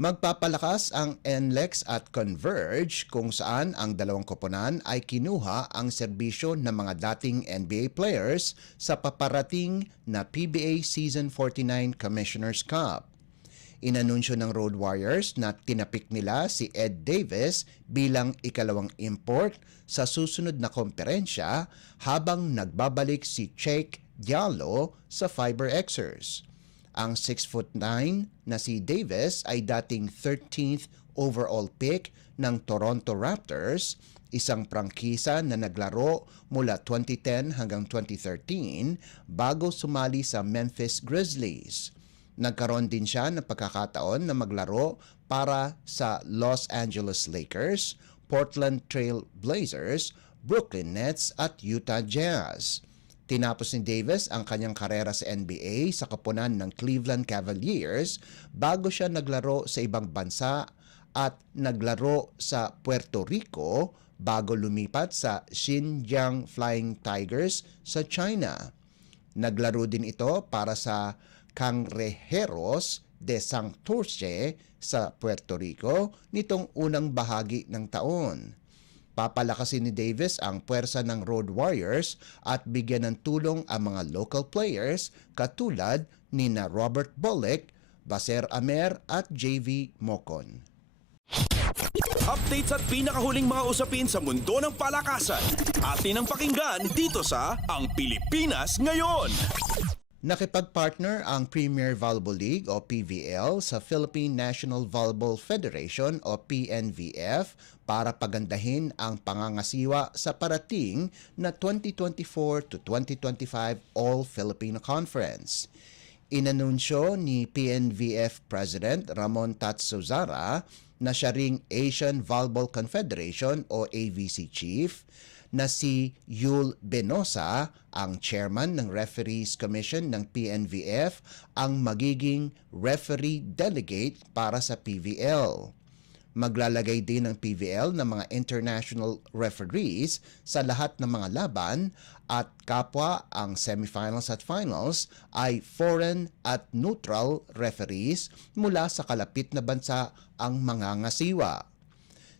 Magpapalakas ang NLEX at Converge kung saan ang dalawang koponan ay kinuha ang serbisyo ng mga dating NBA players sa paparating na PBA Season 49 Commissioner's Cup. Inanunsyo ng Road Warriors na tinapik nila si Ed Davis bilang ikalawang import sa susunod na komperensya habang nagbabalik si Cheikh Diallo sa FiberXers. Ang 6'9" na si Davis ay dating 13th overall pick ng Toronto Raptors, isang prangkisa na naglaro mula 2010 hanggang 2013 bago sumali sa Memphis Grizzlies. Nagkaroon din siya ng pagkakataon na maglaro para sa Los Angeles Lakers, Portland Trail Blazers, Brooklyn Nets at Utah Jazz. Tinapos ni Davis ang kanyang karera sa NBA sa koponan ng Cleveland Cavaliers bago siya naglaro sa ibang bansa at naglaro sa Puerto Rico bago lumipat sa Xinjiang Flying Tigers sa China. Naglaro din ito para sa Cangrejeros de Santurce sa Puerto Rico nitong unang bahagi ng taon. Papalakasin ni Davis ang puwersa ng Road Warriors at bigyan ng tulong ang mga local players katulad ni na Robert Bullock, Baser Amer at JV Mocon. Updates at pinakahuling mga usapin sa mundo ng palakasan. Atin ang pakinggan dito sa Ang Pilipinas Ngayon. Nakipag-partner ang Premier Volleyball League o PVL sa Philippine National Volleyball Federation o PNVF para pagandahin ang pangangasiwa sa parating na 2024 to 2025 All-Filipino Conference. Inanunsyo ni PNVF President Ramon Tatsuzara na siya ring Asian Volleyball Confederation o AVC Chief, na si Yul Benosa, ang chairman ng Referees Commission ng PNVF, ang magiging referee delegate para sa PVL. Maglalagay din ng PVL ng mga international referees sa lahat ng mga laban at kapwa ang semifinals at finals ay foreign at neutral referees mula sa kalapit na bansa ang mangangasiwa.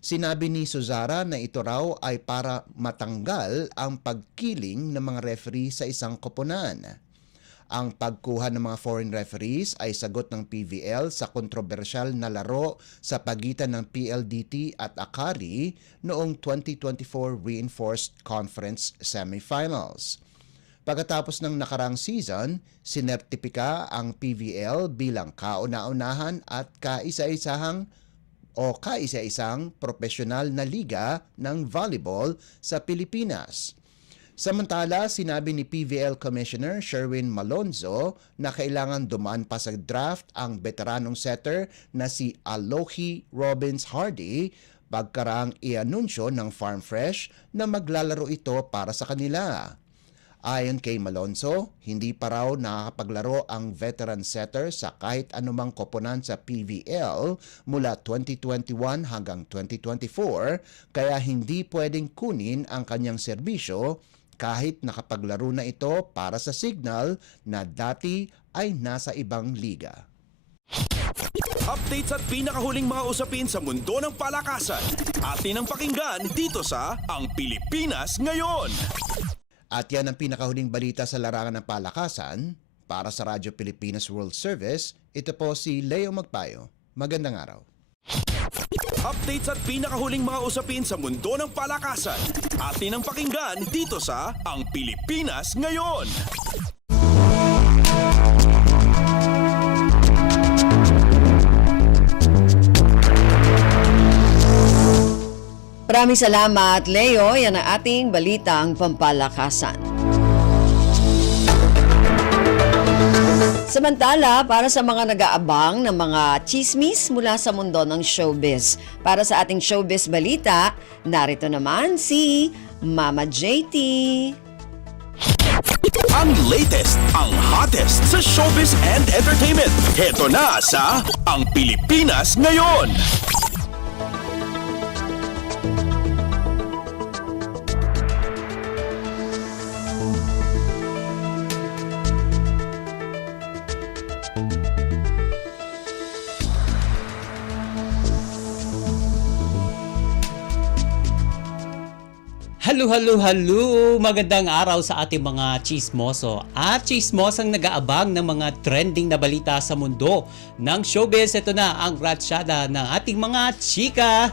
Sinabi ni Suzara na ito raw ay para matanggal ang pagkiling ng mga referee sa isang koponan. Ang pagkuha ng mga foreign referees ay sagot ng PVL sa kontrobersyal na laro sa pagitan ng PLDT at Akari noong 2024 Reinforced Conference Semifinals. Pagkatapos ng nakarang season, sinertipika ang PVL bilang kauna-unahan at kaisa-isang profesional na liga ng volleyball sa Pilipinas. Samantala, sinabi ni PVL Commissioner Sherwin Malonzo na kailangan dumaan pa sa draft ang veteranong setter na si Alohi Robbins Hardy pagkaraang i-anunsyo ng Farm Fresh na maglalaro ito para sa kanila. Ayon kay Malonzo, hindi pa raw nakakapaglaro ang veteran setter sa kahit anumang koponan sa PVL mula 2021 hanggang 2024 kaya hindi pwedeng kunin ang kanyang serbisyo kahit nakapaglaro na ito para sa Signal na dati ay nasa ibang liga. Updates at pinakahuling mga usapin sa mundo ng palakasan. Atin ang pakinggan dito sa Ang Pilipinas Ngayon. At yan ang pinakahuling balita sa larangan ng palakasan. Para sa Radyo Pilipinas World Service, ito po si Leo Magpayo. Magandang araw. Updates at pinakahuling mga usapin sa mundo ng palakasan. Atin ang pakinggan dito sa Ang Pilipinas Ngayon. Maraming salamat, Leo. Yan ang ating balitang pampalakasan. Samantala, para sa mga nag-aabang ng mga chismis mula sa mundo ng showbiz. Para sa ating showbiz balita, narito naman si Mama JT. Ang latest, ang hottest sa showbiz and entertainment. Heto na sa Ang Pilipinas Ngayon. Hello! Magandang araw sa ating mga chismoso at chismosang nag-aabang ng mga trending na balita sa mundo ng showbiz. Ito na ang ratsyada ng ating mga chika.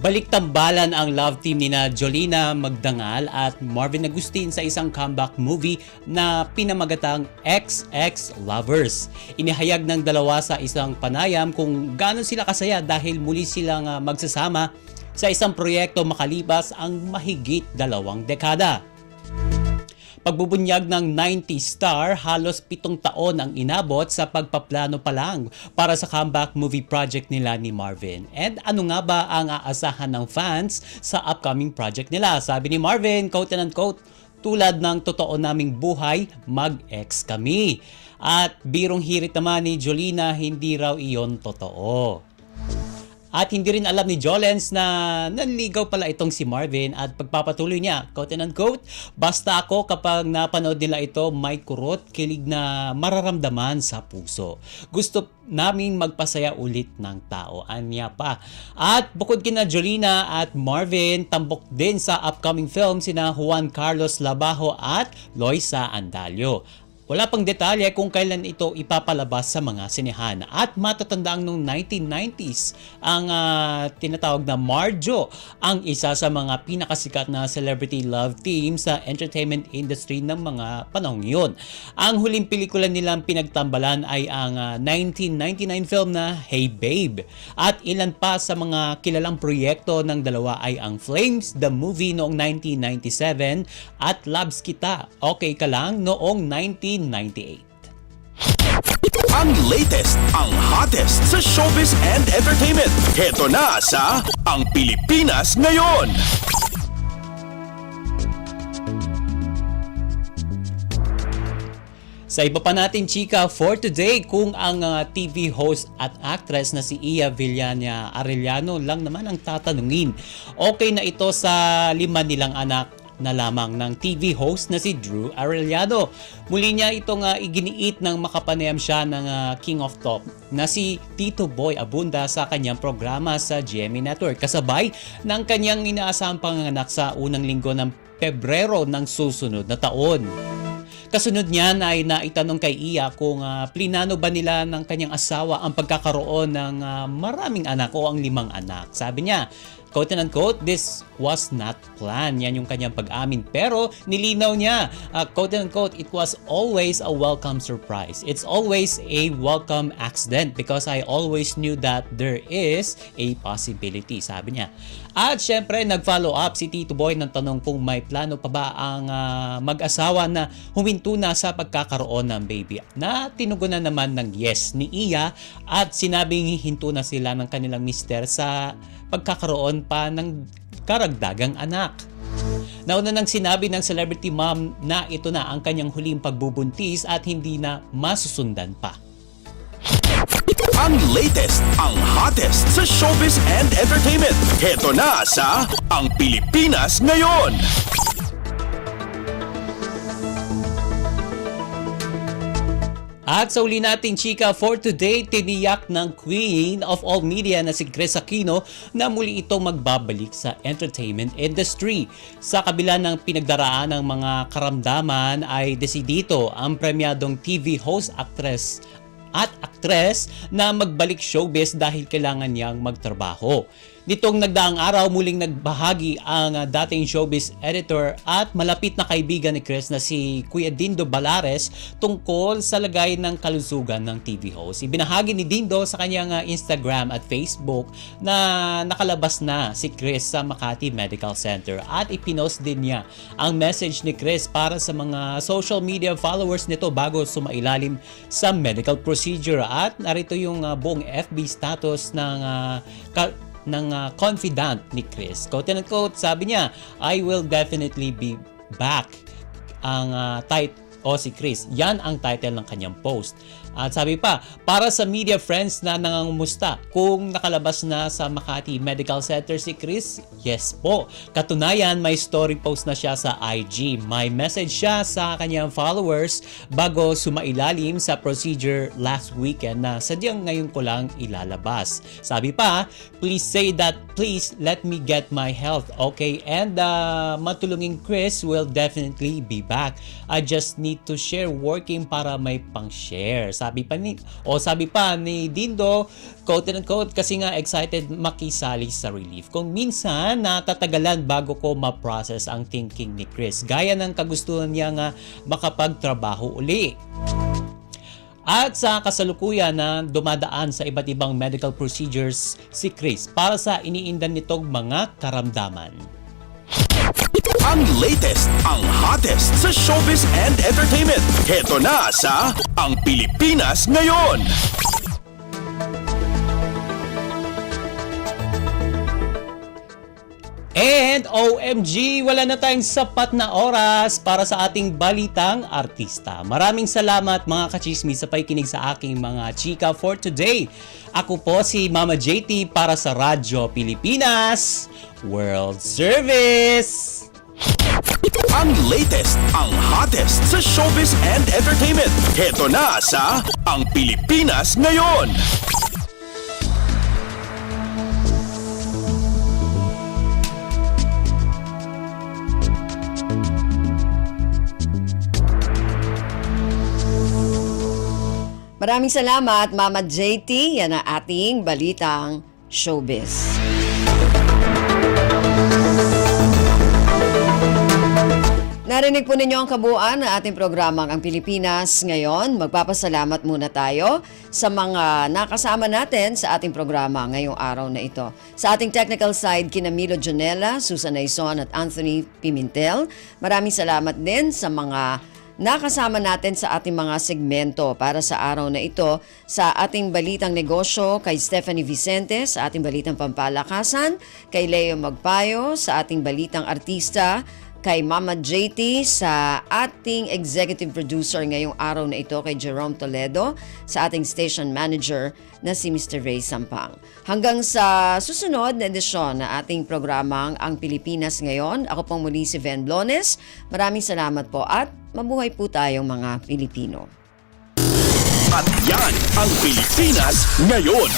Balik-tambalan ang love team nina Jolina Magdangal at Marvin Agustin sa isang comeback movie na pinamagatang XX Lovers. Inihayag ng dalawa sa isang panayam kung gaano sila kasaya dahil muli silang magsasama sa isang proyekto makalipas ang mahigit 2 dekada. Pagbubunyag ng 90s star, halos 7 taon ang inabot sa pagpaplano pa lang para sa comeback movie project nila ni Marvin. And ano nga ba ang aasahan ng fans sa upcoming project nila? Sabi ni Marvin, quote and unquote, tulad ng totoo naming buhay, mag-ex kami. At birong hirit naman ni Jolina, hindi raw iyon totoo. At hindi rin alam ni Jolens na nanligaw pala itong si Marvin at pagpapatuloy niya, quote and unquote, basta ako kapag napanood nila ito, may kurot, kilig na mararamdaman sa puso. Gusto namin magpasaya ulit ng tao. Anya pa. At bukod kina Jolina at Marvin, tambok din sa upcoming film sina Juan Carlos Labajo at Loisa Andalio. Wala pang detalye kung kailan ito ipapalabas sa mga sinehan. At matatandaang noong 1990s, ang tinatawag na Marjo, ang isa sa mga pinakasikat na celebrity love team sa entertainment industry ng mga panahong yun. Ang huling pelikula nilang pinagtambalan ay ang 1999 film na Hey Babe. At ilan pa sa mga kilalang proyekto ng dalawa ay ang Flames, the movie noong 1997 at Labs Kita, Okay Ka Lang noong 1998. Ang latest, ang hottest sa showbiz and entertainment. Heto na sa Ang Pilipinas Ngayon. Sa iba pa natin chika for today, kung ang TV host at actress na si Iya Villania Arellano lang naman ang tatanungin, okay na ito sa 5 nilang anak na lamang ng TV host na si Drew Arellano. Muli niya itong iginiit ng makapanayam siya ng King of Top na si Tito Boy Abunda sa kanyang programa sa GMA Network kasabay ng kanyang inaasahang panganganak sa unang linggo ng Pebrero ng susunod na taon. Kasunod niyan ay naitanong kay Iya kung plinano ba nila ng kanyang asawa ang pagkakaroon ng maraming anak o ang 5 anak. Sabi niya, quote and unquote, this was not planned. Yan yung kanyang pag-amin. Pero nilinaw niya, quote and unquote, it was always a welcome surprise. It's always a welcome accident because I always knew that there is a possibility, sabi niya. At syempre, nag-follow up si Tito Boy ng tanong kung may plano pa ba ang mag-asawa na huminto na sa pagkakaroon ng baby. Na tinugunan naman ng yes ni Iya at sinabing hinto na sila ng kanilang mister sa pagkakaroon pa ng karagdagang anak. Nauna nang sinabi ng celebrity mom na ito na ang kanyang huling pagbubuntis at hindi na masusundan pa. Ang latest, ang hottest sa showbiz and entertainment. Heto na sa Ang Pilipinas Ngayon. At sa uli nating chika for today, tiniyak ng Queen of All Media na si Kris Aquino na muli itong magbabalik sa entertainment industry. Sa kabila ng pinagdaraan ng mga karamdaman ay desidito ang premyadong TV host, actress na magbalik showbiz dahil kailangan niyang magtrabaho. Nitong nagdaang araw, muling nagbahagi ang dating showbiz editor at malapit na kaibigan ni Kris na si Kuya Dindo Balares tungkol sa lagay ng kalusugan ng TV host. Ibinahagi ni Dindo sa kanyang Instagram at Facebook na nakalabas na si Kris sa Makati Medical Center at ipinost din niya ang message ni Kris para sa mga social media followers nito bago sumailalim sa medical procedure. At narito yung buong FB status ng confidant ni Kris. Quote and quote, sabi niya, I will definitely be back. Ang si Kris, yan ang title ng kanyang post. At sabi pa, para sa media friends na nangangumusta, kung nakalabas na sa Makati Medical Center si Chris, yes po. Katunayan, may story post na siya sa IG. May message siya sa kanyang followers bago sumailalim sa procedure last weekend na sadyang ngayon ko lang ilalabas. Sabi pa, please say that, please let me get my health, okay? And matulungin Chris will definitely be back. I just need to share working para may pang-share. Sabi pa ni Dindo, quote and quote, kasi nga excited makisali sa relief. Kung minsan natatagalan bago ko ma-process ang thinking ni Chris. Gaya ng kagustuhan niya nga makapagtrabaho uli. At sa kasalukuyan na dumadaan sa iba't ibang medical procedures si Chris para sa iniindan nitong mga karamdaman. Ang latest, ang hottest sa showbiz and entertainment. Heto na sa Ang Pilipinas Ngayon. And OMG, wala na tayong sapat na oras para sa ating balitang artista. Maraming salamat mga kachismis sa pakikinig sa aking mga chika for today. Ako po si Mama JT para sa Radyo Pilipinas World Service. Ang latest, ang hottest sa showbiz and entertainment. Heto na sa Ang Pilipinas Ngayon. Maraming salamat, Mama JT. Yan ang ating balitang showbiz. Narinig po ninyo ang kabuuan ng ating programang Ang Pilipinas Ngayon. Magpapasalamat muna tayo sa mga nakasama natin sa ating programa ngayong araw na ito. Sa ating technical side, kina Milo Jonella, Susan Aizon at Anthony Pimentel. Maraming salamat din sa mga nakasama natin sa ating mga segmento para sa araw na ito. Sa ating balitang negosyo, kay Stephanie Vicente, sa ating balitang pampalakasan, kay Leo Magpayo, sa ating balitang artista, kay Mama JT, sa ating executive producer ngayong araw na ito, kay Jerome Toledo, sa ating station manager na si Mr. Ray Sampang. Hanggang sa susunod na edisyon na ating programang Ang Pilipinas Ngayon, ako pong muli si Ven Blones. Maraming salamat po at mabuhay po tayong mga Pilipino. At yan ang Pilipinas Ngayon.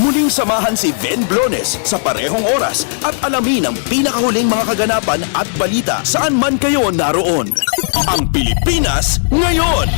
Muling samahan si Ven Blones sa parehong oras at alamin ang pinakahuling mga kaganapan at balita saan man kayo naroon. Ang Pilipinas Ngayon.